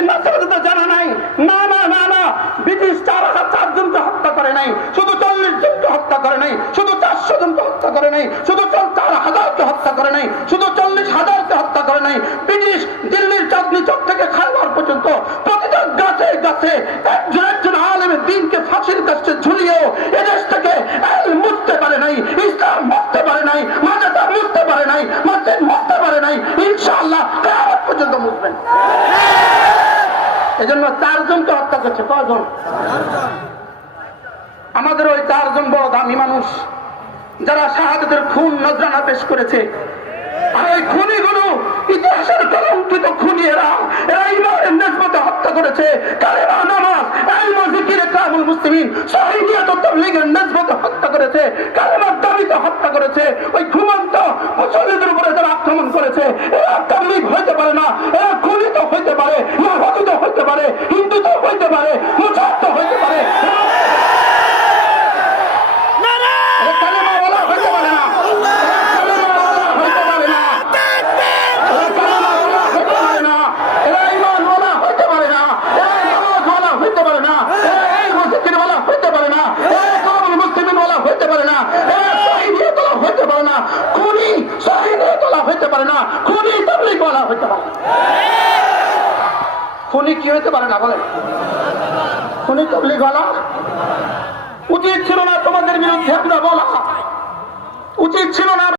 ওই মাসালা তো জানা নাই। না না না না, ব্রিটিশ 4,004 জনকে হত্যা করে নাই, শুধু 40 জনকে হত্যা করে নাই, শুধু 400 জনকে হত্যা করে নাই, শুধু 4,000কে হত্যা করে নাই, শুধু 40,000কে হত্যা করে নাই। ব্রিটিশ দিল্লির চাঁদনি চক থেকে খাইবার পর্যন্ত প্রতিটা গাছে গাছে একজন একজন আলেমের দিনকে ফাঁসির কাছে ঝুলিয়েও এদেশ থেকে মুছতে পারে নাই, ইসলাম মুছতে পারে নাই, মাদ্রাসা মুছতে পারে নাই, মসজিদ মুছতে পারে নাই। ইনশাআল্লাহ কিয়ামত পর্যন্ত মুছবেন। এজন্য 4 জনকে হত্যা করছে। কয়জন? আমাদের ওই 4 জন বড় দামি মানুষ যারা শাহাদাতের খুন নজরানা পেশ করেছে। আর ওই খুনিগুলো ইতিহাসের কলঙ্কিত খুনি। এরা ইমানের নিসবতে হত্যা করেছে। কালেমা, নামাজ, ইলম, জিকির, ইকরামুল মুসলিমিন, শহীদিয়ত ও তাবলীগের নিসবতে হত্যা করেছে। কালেমার দাবিতে হত্যা করেছে। ওই ঘুমন্ত মুসল্লিদের উপরে যারা আক্রমণ করেছে, এরা তাবলীগ হইতে পারে না, এরা খুনি তো হইতে পারে, ইহুদি তো হইতে পারে, হিন্দু তো হইতে পারে, মুসলমান তো হইতে পারে, খুনি কি হইতে পারে না বলেন? খুনি তাবলীগ ওয়ালা। উচিত ছিল না তোমাদের বিরুদ্ধে আমরা বলা, উচিত ছিল না।